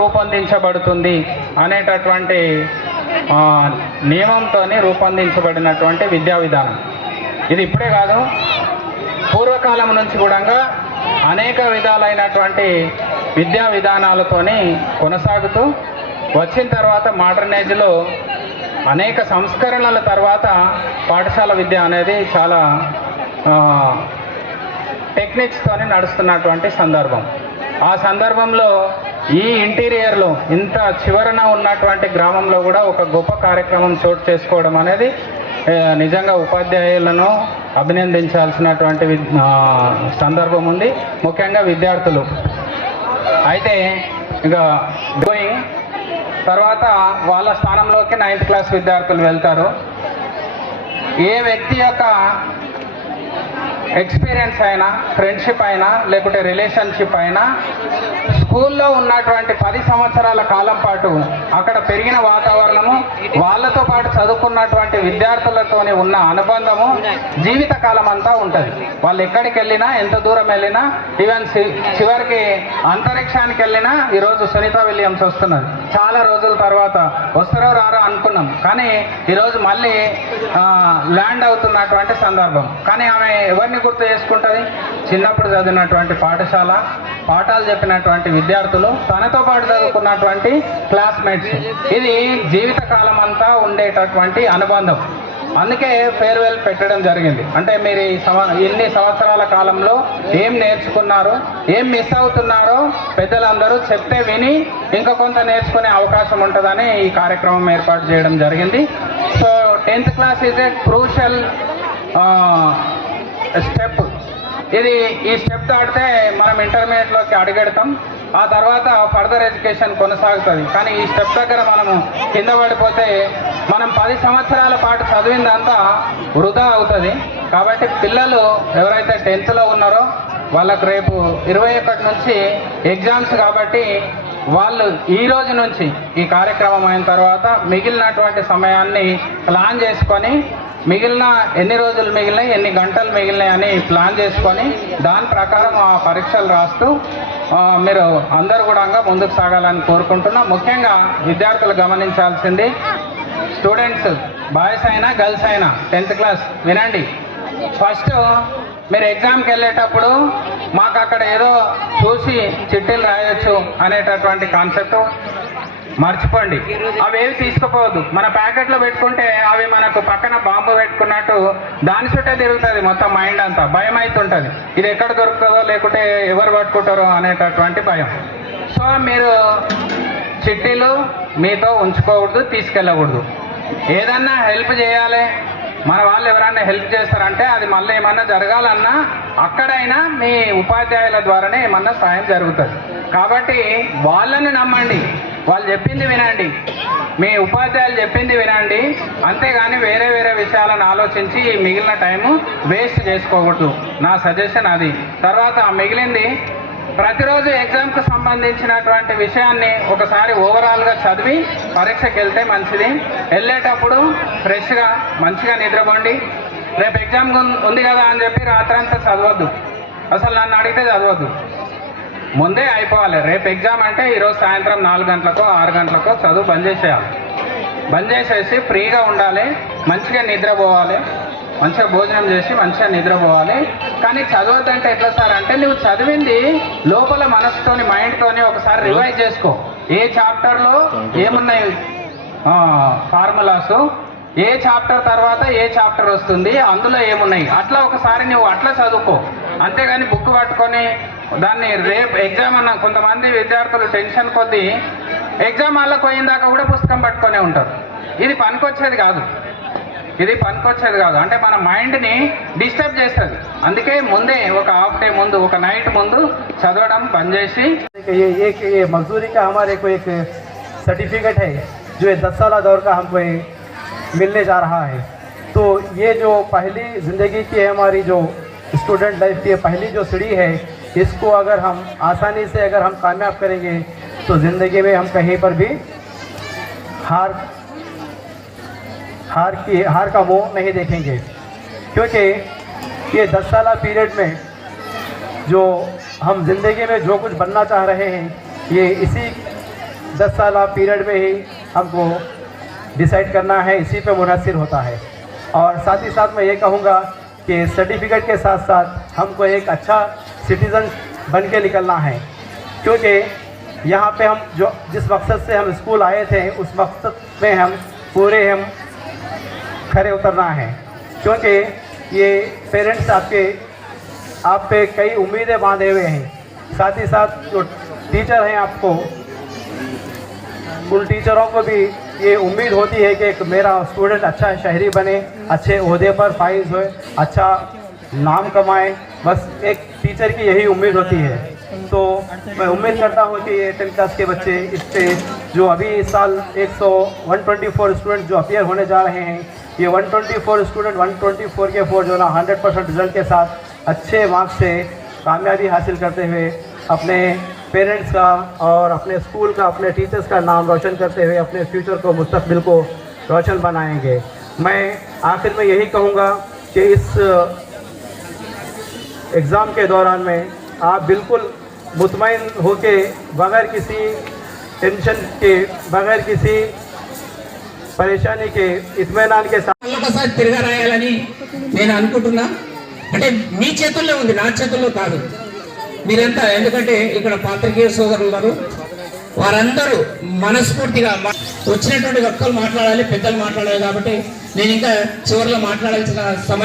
రూపొందించబడుతుంది అనేటటువంటి నియమంతోనే రూపొందించబడినటువంటి విద్యా విధానం. ఇది ఇప్పుడే కాదు పూర్వకాలం నుంచి కూడా అనేక విధాలైనటువంటి విద్యా విధానాలతోని కొనసాగుతూ వచ్చిన తర్వాత మోడర్న్ ఏజ్లో అనేక సంస్కరణల తర్వాత పాఠశాల విద్య అనేది చాలా టెక్నిక్స్తోనే టెక్నిక్స్తోని నడుస్తున్నటువంటి సందర్భం. ఆ సందర్భంలో ఈ ఇంటీరియర్లో ఇంత చివరన ఉన్నటువంటి గ్రామంలో కూడా ఒక గొప్ప కార్యక్రమం చోటు చేసుకోవడం అనేది నిజంగా ఉపాధ్యాయులను అభినందించాల్సినటువంటి సందర్భం ఉంది. ముఖ్యంగా విద్యార్థులు. అయితే ఇక గోయింగ్ తర్వాత వాళ్ళ స్థానంలోకి నైన్త్ క్లాస్ విద్యార్థులు వెళ్తారు. ఏ వ్యక్తి యొక్క ఎక్స్పీరియన్స్ అయినా ఫ్రెండ్షిప్ అయినా లేకుంటే రిలేషన్షిప్ అయినా స్కూల్లో ఉన్నటువంటి పది సంవత్సరాల కాలం పాటు అక్కడ పెరిగిన వాతావరణము వాళ్ళతో పాటు చదువుకున్నటువంటి విద్యార్థులతోని ఉన్న అనుబంధము జీవిత కాలం అంతా ఉంటుంది. వాళ్ళు ఎక్కడికి వెళ్ళినా ఎంత దూరం వెళ్ళినా ఈవెన్ చివరికి అంతరిక్షానికి వెళ్ళినా ఈరోజు సునీత విలియమ్స్ వస్తున్నది చాలా రోజుల తర్వాత వస్తారో రారో అనుకున్నాం. కానీ ఈరోజు మళ్ళీ ల్యాండ్ అవుతున్నటువంటి సందర్భం. కానీ ఆమె ఎవరిని గుర్తు చేసుకుంటుంది. చిన్నప్పుడు చదివినటువంటి పాఠశాల పాఠాలు చెప్పినటువంటి విద్యార్థులు తనతో పాటు చదువుకున్నటువంటి క్లాస్మేట్స్. ఇది జీవితకాలం అంతా ఉండేటటువంటి అనుబంధం. అందుకే ఫేర్వెల్ పెట్టడం జరిగింది. అంటే మీరు ఈ సంవ ఇన్ని సంవత్సరాల కాలంలో ఏం నేర్చుకున్నారో ఏం మిస్ అవుతున్నారో పెద్దలందరూ చెప్తే విని ఇంకా కొంత నేర్చుకునే అవకాశం ఉంటుందని ఈ కార్యక్రమం ఏర్పాటు చేయడం జరిగింది. So tenth class is a crucial step ఇది ఈ స్టెప్ దాటితే మనం ఇంటర్మీడియట్లోకి అడుగెడతాం. ఆ తర్వాత ఫర్దర్ ఎడ్యుకేషన్ కొనసాగుతుంది. కానీ ఈ స్టెప్ దగ్గర మనము కింద పడిపోతే మనం పది సంవత్సరాల పాటు చదివిందంతా వృధా అవుతుంది. కాబట్టి పిల్లలు ఎవరైతే టెన్త్లో ఉన్నారో వాళ్ళకు రేపు ఇరవై ఒకటి నుంచి ఎగ్జామ్స్ కాబట్టి వాళ్ళు ఈ రోజు నుంచి ఈ కార్యక్రమం అయిన తర్వాత మిగిలినటువంటి సమయాన్ని ప్లాన్ చేసుకొని మిగిలిన ఎన్ని రోజులు మిగిలినాయి ఎన్ని గంటలు మిగిలినాయి అని ప్లాన్ చేసుకొని దాని ప్రకారం ఆ పరీక్షలు రాస్తూ మీరు అందరు కూడా ముందుకు సాగాలని కోరుకుంటున్నా. ముఖ్యంగా విద్యార్థులు గమనించాల్సింది స్టూడెంట్స్ బాయ్స్ అయినా గర్ల్స్ అయినా టెన్త్ క్లాస్ వినండి. ఫస్ట్ మీరు ఎగ్జామ్కి వెళ్ళేటప్పుడు మాకు అక్కడ ఏదో చూసి చిట్టీలు రాయొచ్చు అనేటటువంటి కాన్సెప్ట్. మర్చిపోండి. అవి ఏవి తీసుకుపోవద్దు. మన ప్యాకెట్లో పెట్టుకుంటే అవి మనకు పక్కన బాంబు పెట్టుకున్నట్టు దాని చుట్టే తిరుగుతుంది మొత్తం మైండ్ అంతా. భయం అవుతుంటుంది ఇది ఎక్కడ దొరుకుతుందో లేకుంటే ఎవరు పట్టుకుంటారో అనేటటువంటి భయం. సో మీరు చిట్టీలు మీతో ఉంచుకోకూడదు తీసుకెళ్ళకూడదు. ఏదన్నా హెల్ప్ చేయాలి. మన వాళ్ళు ఎవరైనా హెల్ప్ చేస్తారంటే అది మళ్ళీ ఏమన్నా జరగాలన్నా అక్కడైనా మీ ఉపాధ్యాయుల ద్వారానే ఏమన్నా సాయం జరుగుతుంది. కాబట్టి వాళ్ళని నమ్మండి. వాళ్ళు చెప్పింది వినండి. మీ ఉపాధ్యాయులు చెప్పింది వినండి. అంతేగాని వేరే వేరే విషయాలను ఆలోచించి ఈ మిగిలిన టైము వేస్ట్ చేసుకోకూడదు. నా సజెషన్ అది. తర్వాత మిగిలింది ప్రతిరోజు ఎగ్జామ్కు సంబంధించినటువంటి విషయాన్ని ఒకసారి ఓవరాల్గా చదివి పరీక్షకి వెళ్తే మంచిది. వెళ్ళేటప్పుడు ఫ్రెష్గా మంచిగా నిద్రపోండి. రేపు ఎగ్జామ్ ఉంది కదా అని చెప్పి రాత్రంతా చదవద్దు. అసలు నన్ను అడిగితే చదవద్దు. ముందే అయిపోవాలి. రేపు ఎగ్జామ్ అంటే ఈరోజు సాయంత్రం నాలుగు గంటలకో ఆరు గంటలకో చదువు బంద్ చేసేయాలి. బంద్ చేసేసి ఫ్రీగా ఉండాలి. మంచిగా నిద్రపోవాలి. మంచిగా భోజనం చేసి మంచిగా నిద్రపోవాలి. కానీ చదవద్దంటే ఎట్లా సార్? అంటే నువ్వు చదివింది లోపల మనసుతోని మైండ్తోని ఒకసారి రివైజ్ చేసుకో. ఏ చాప్టర్లో ఏమున్నాయి? ఫార్ములాస్. ఏ చాప్టర్ తర్వాత ఏ చాప్టర్ వస్తుంది? అందులో ఏమున్నాయి? అట్లా ఒకసారి నువ్వు అట్లా చదువుకో. అంతేగాని బుక్ పట్టుకొని దాన్ని రేపు ఎగ్జామ్ అన్న కొంతమంది విద్యార్థులు టెన్షన్ కొద్దీ ఎగ్జామ్ వాళ్ళకి పోయిన దాకా కూడా పుస్తకం పట్టుకొనే ఉంటారు ఇది పనికొచ్చేది కాదు ఇది పనికొచ్చేది కాదు అంటే మన మైండ్ని డిస్టర్బ్ చేస్తుంది అందుకే ముందే ఒక హాఫ్ డే ముందు ఒక నైట్ ముందు చదవడం బంద్ చేసి कि ये एक ये मजदूरी का हमारे को एक सर्टिफिकेट है जो ये दस साल दौर का हमको ये मिलने जा रहा है तो ये जो पहली ज़िंदगी की है हमारी जो स्टूडेंट लाइफ की पहली जो सीढ़ी है इसको अगर हम आसानी से अगर हम कामयाब करेंगे तो ज़िंदगी में हम कहीं पर भी हार हार की, हार का मुँह नहीं देखेंगे। क्योंकि ये दस साल पीरियड में जो हम ज़िंदगी में जो कुछ बनना चाह रहे हैं, ये इसी दस साल पीरियड में ही हमको डिसाइड करना है, इसी पे मुनसर होता है। और साथ ही साथ मैं ये कहूँगा कि सर्टिफिकेट के साथ साथ हमको एक अच्छा सिटीज़न बन के निकलना है। क्योंकि यहाँ पे हम जो, जिस मकसद से हम स्कूल आए थे, उस मकसद में हम पूरे हम खड़े उतरना है। क्योंकि ये पेरेंट्स आपके, आप पे कई उम्मीदें बांधे हुए हैं। साथ ही साथ जो टीचर हैं आपको, उन टीचरों को भी ये उम्मीद होती है कि मेरा स्टूडेंट अच्छा शहरी बने, अच्छे अहदे पर फाइज होए अच्छा नाम कमाए। बस एक टीचर की यही उम्मीद होती है। तो मैं उम्मीद करता हूँ कि ये टेंथ क्लास के बच्चे इस पे जो अभी इस साल 100 124 स्टूडेंट जो अपियर होने जा रहे हैं, ये 124 स्टूडेंट 124 के फोर जो ना 100 परसेंट रिज़ल्ट के साथ अच्छे मार्क्स से कामयाबी हासिल करते हुए अपने पेरेंट्स का और अपने स्कूल का, अपने टीचर्स का नाम रोशन करते हुए अपने फ्यूचर को मुस्तकबिल को रोशन बनाएँगे। मैं आखिर में यही कहूँगा कि इस एग्ज़ाम के दौरान में आप बिल्कुल मुतमिन होके बगैर किसी टेंशन के बगैर किसी परेशानी के इत्मीनान के साथ ఒకసారి తిరగా రాయాలని నేను అనుకుంటున్నా అంటే మీ చేతుల్లో ఉంది నా చేతుల్లో కాదు మీరంతా ఎందుకంటే ఇక్కడ పాత్రికేయ సోదరులు ఉన్నారు వారందరూ మనస్ఫూర్తిగా మా- వచ్చినటువంటి వ్యక్తులు మాట్లాడాలి పెద్దలు మాట్లాడాలి కాబట్టి నేను ఇంకా చివరిలో మాట్లాడాల్సిన సమయం